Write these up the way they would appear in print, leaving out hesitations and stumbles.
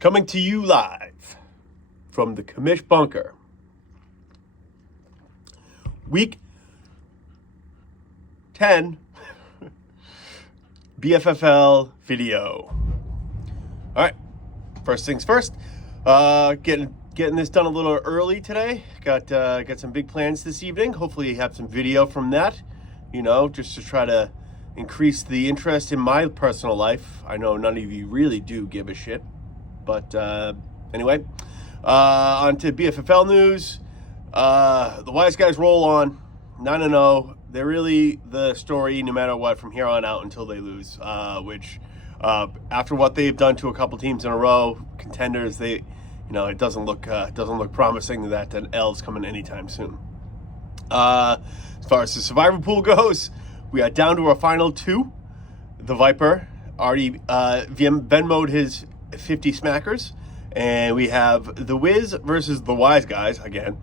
Coming to you live from the Commish Bunker. Week 10 BFFL video. All right, first things first. Getting this done a little early today. Got some big plans this evening. Hopefully, you have some video from that. You know, just to try to increase the interest in my personal life. I know none of you really do give a shit, but anyway, on to BFFL news. The Wise Guys roll on 9-0. They're really the story no matter what from here on out until they lose, which after what they've done to a couple teams in a row, contenders, it doesn't look promising that an L's coming anytime soon. As far as the survivor pool goes, we are down to our final two. The Viper already Venmo'd his 50 smackers, and we have the Wiz versus the Wise Guys again.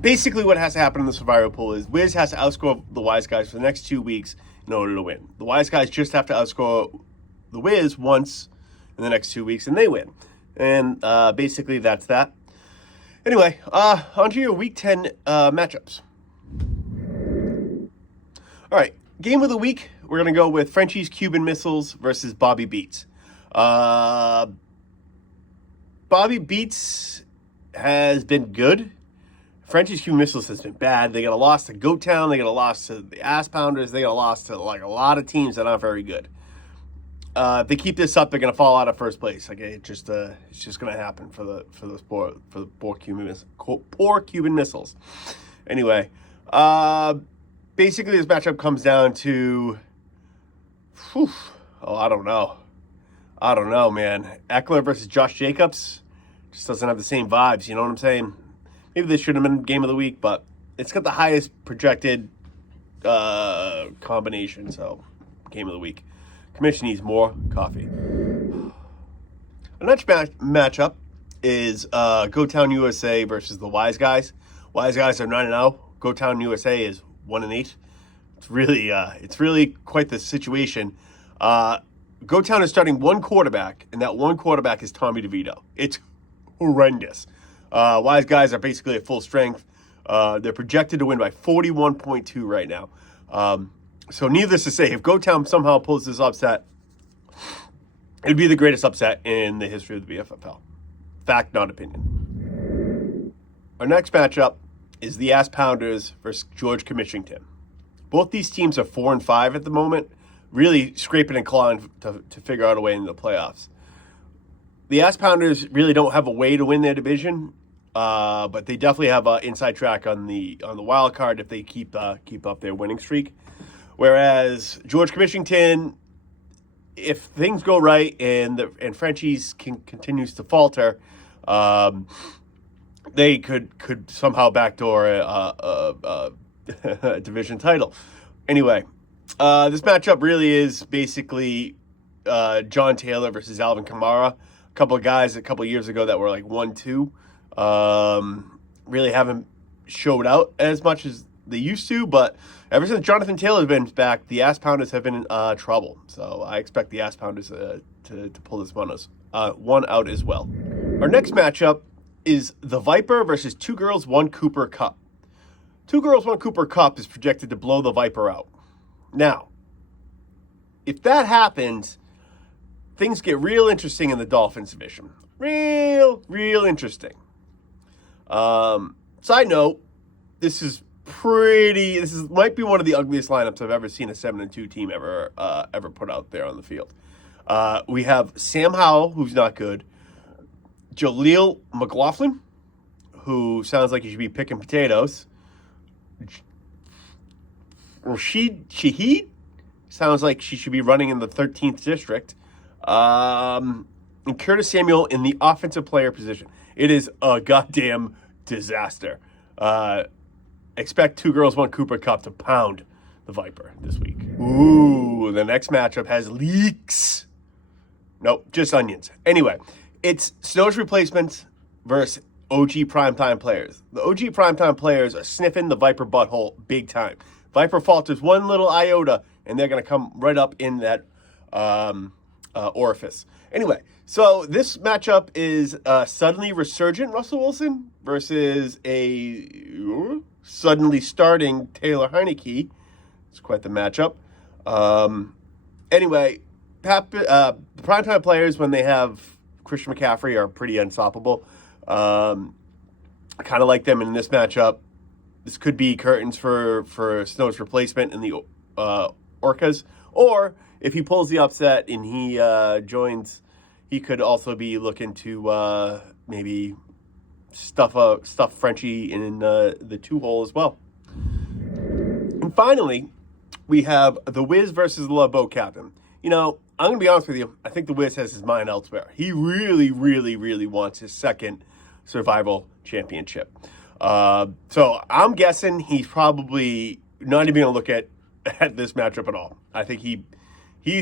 Basically, what has to happen in the survivor pool is Wiz has to outscore the Wise Guys for the next 2 weeks in order to win. The Wise Guys just have to outscore the Wiz once in the next 2 weeks, and they win. And basically, that's that. Anyway, on to your Week 10 matchups. All right, game of the week, we're going to go with Frenchie's Cuban Missiles versus Bobby Beats. Bobby Beats has been good. Frenchie's Cuban Missiles has been bad. They got a loss to Goat Town. They got a loss to the Ass Pounders. They got a loss to like a lot of teams that aren't very good. If they keep this up, they're gonna fall out of first place. Like it's just gonna happen for the poor Cuban Missiles. Anyway, basically this matchup comes down to, I don't know, man. Eckler versus Josh Jacobs just doesn't have the same vibes. You know what I'm saying? Maybe this should have been game of the week, but it's got the highest projected combination, so game of the week. Commission needs more coffee. The next matchup is Go Town USA versus the Wise Guys. Wise Guys are 9-0. Go Town USA is 1-8. It's really quite the situation. Go Town is starting one quarterback, and that one quarterback is Tommy DeVito. It's horrendous. Wise Guys are basically at full strength. They're projected to win by 41.2 right now. So needless to say, if Go Town somehow pulls this upset, it'd be the greatest upset in the history of the BFFL. Fact, not opinion. Our next matchup is the Ass Pounders versus George Commissionton. Both these teams are 4-5 at the moment, really scraping and clawing to figure out a way into the playoffs. The Ass Pounders really don't have a way to win their division, but they definitely have an inside track on the wild card if they keep up their winning streak. Whereas George Commissionton, if things go right and Frenchie's continues to falter, they could somehow backdoor a division title. Anyway, this matchup really is basically John Taylor versus Alvin Kamara. A couple of guys a couple of years ago that were like 1-2, really haven't showed out as much as they used to, but ever since Jonathan Taylor's been back, the Ass Pounders have been in trouble. So I expect the Ass Pounders to pull this one out as well. Our next matchup is the Viper versus Two Girls, One Cooper Cup. Two Girls, One Cooper Cup is projected to blow the Viper out. Now, if that happens, things get real interesting in the Dolphins division. Real interesting. Side note, this might be one of the ugliest lineups I've ever seen a 7-2 team ever put out there on the field. We have Sam Howell, who's not good. Jaleel McLaughlin, who sounds like he should be picking potatoes. Rashid Shaheed sounds like she should be running in the 13th district. And Curtis Samuel in the offensive player position. It is a goddamn disaster. Expect Two Girls, One Cooper Cup to pound the Viper this week. Ooh, the next matchup has leeks. Nope, just onions. Anyway, it's Snow's replacements versus OG primetime players. The OG primetime players are sniffing the Viper butthole big time. Viper falters one little iota, and they're going to come right up in that orifice. Anyway, so this matchup is suddenly resurgent Russell Wilson versus a suddenly starting Taylor Heineke. It's quite the matchup. Anyway, primetime players, when they have Christian McCaffrey, are pretty unstoppable. I kind of like them in this matchup. This could be curtains for Snow's replacement in the Orcas. Or if he pulls the upset and he joins, he could also be looking to maybe stuff Frenchie in the 2-hole as well. And finally, we have the Wiz versus the Love Boat Captain. You know, I'm going to be honest with you. I think the Wiz has his mind elsewhere. He really, really, really wants his second survival championship. So I'm guessing he's probably not even going to look at this matchup at all. I think he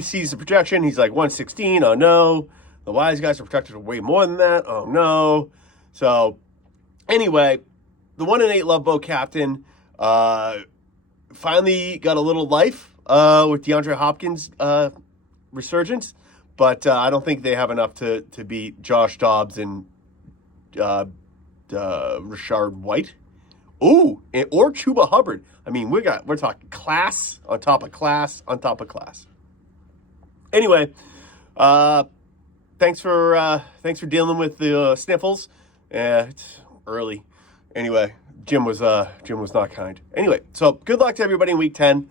sees the projection. He's like 116. Oh, no. The Wise guys are projected way more than that. Oh, no. So anyway, the 1-8 Love Boat Captain finally got a little life with DeAndre Hopkins' resurgence, but I don't think they have enough to beat Josh Dobbs and Rashard White. Ooh, or Chuba Hubbard. I mean, we're talking class on top of class on top of class. Anyway, thanks for dealing with the sniffles. It's early. Anyway, Jim was not kind. Anyway, so good luck to everybody in week 10.